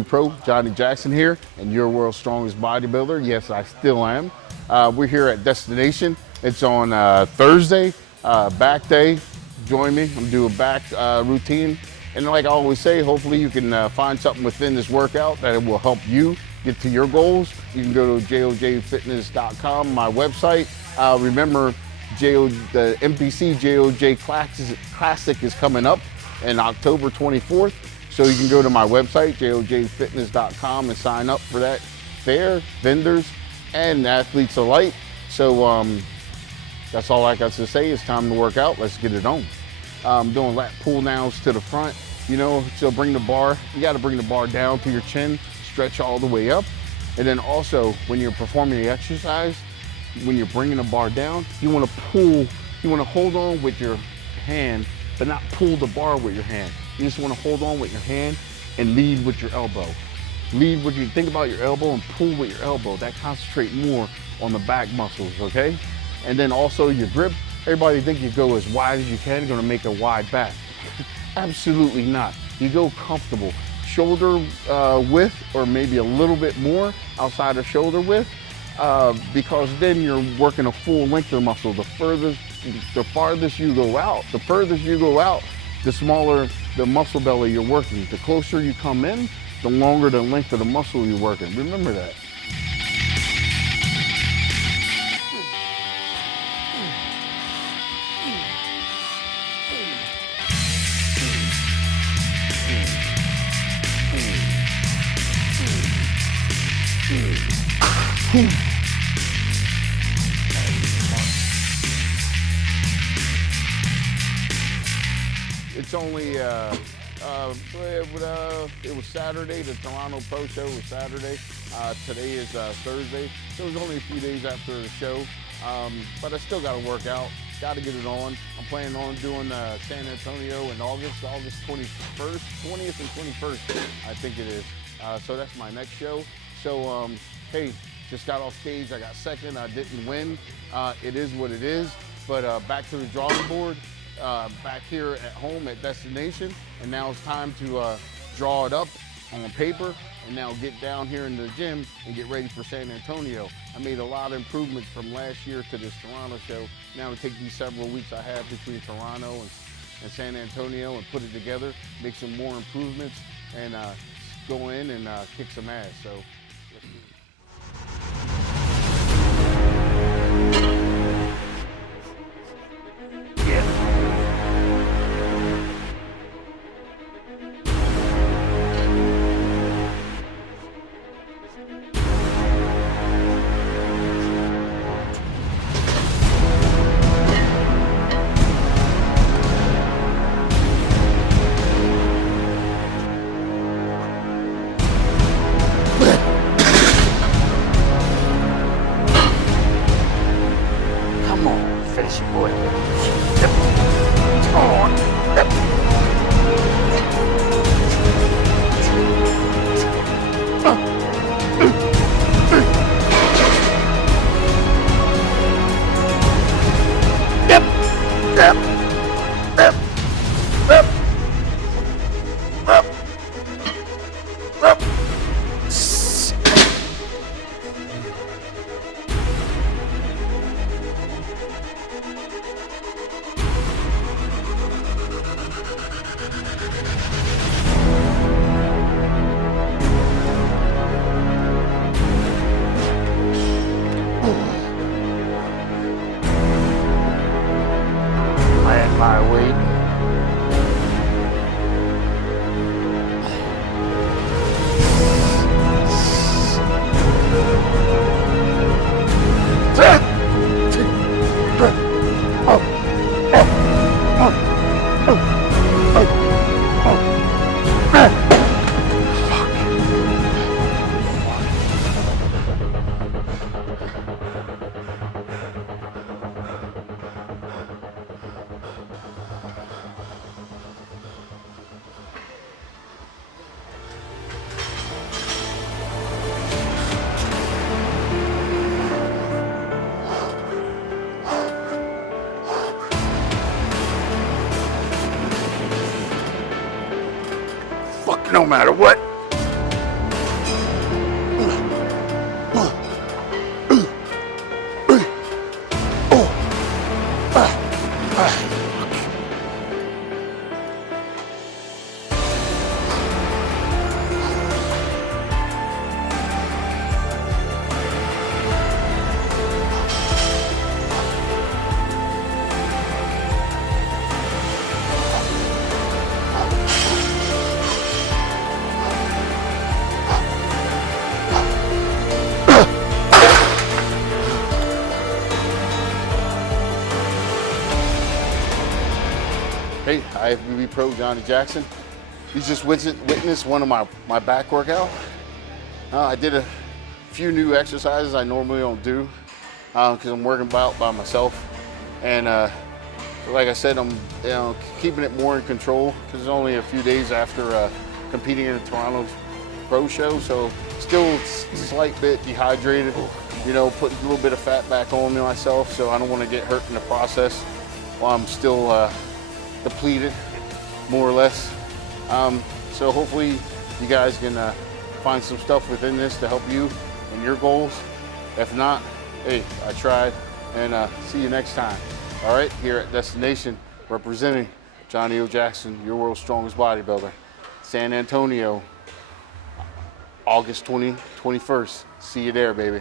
IFBB Pro, Johnny Jackson here, and your world's strongest bodybuilder. Yes, I still am. We're here at Destination. It's on Thursday, back day. Join me. I'm doing back routine. And like I always say, hopefully you can find something within this workout that it will help you get to your goals. You can go to jojfitness.com, my website. Remember, the MPC JOJ Classic is coming up in October 24th. So you can go to my website, jojfitness.com, and sign up for that fair, vendors, and athletes alike. So that's all I got to say. It's time to work out. Let's get it on. I'm doing lat pull downs to the front, you know, so bring the bar, you got to bring the bar down to your chin, stretch all the way up. And then also when you're performing the exercise, when you're bringing the bar down, you want to pull, you want to hold on with your hand, but not pull the bar with your hand. You just want to hold on with your hand and lead with your elbow. Lead with your, think about your elbow and pull with your elbow. That concentrate more on the back muscles, okay? And then also your grip. Everybody think you go as wide as you can, you're gonna make a wide back. Absolutely not. You go comfortable. Shoulder width, or maybe a little bit more outside of shoulder width, because then you're working a full length of muscle. The farthest you go out, the smaller the muscle belly you're working. The closer you come in, the longer the length of the muscle you're working. Remember that. It's only, it was Saturday, the Toronto Pro Show was Saturday. Today is Thursday, so it was only a few days after the show. But I still got to work out, got to get it on. I'm planning on doing San Antonio in August 21st, 20th and 21st, I think it is. So that's my next show. So, hey, just got off stage, I got second, I didn't win. It is what it is, but back to the drawing board. Back here at home at Destination, and now it's time to draw it up on paper and now get down here in the gym and get ready for San Antonio. I made a lot of improvements from last year to this Toronto show. Now we take these several weeks I have between Toronto and San Antonio and put it together, make some more improvements, and go in and kick some ass. So let's do it. My weight. no matter what. Hey, IFBB Pro Johnny Jackson. You just witnessed one of my back workout. I did a few new exercises I normally don't do because I'm working out by myself. And like I said, I'm keeping it more in control because it's only a few days after competing in the Toronto Pro Show. So still slight bit dehydrated, putting a little bit of fat back on me myself. So I don't want to get hurt in the process while I'm still depleted, more or less. So hopefully you guys can find some stuff within this to help you and your goals. If not, hey, I tried, and see you next time. All right, here at Destination, representing Johnny O. Jackson, your world's strongest bodybuilder. San Antonio, August 21st. See you there, baby.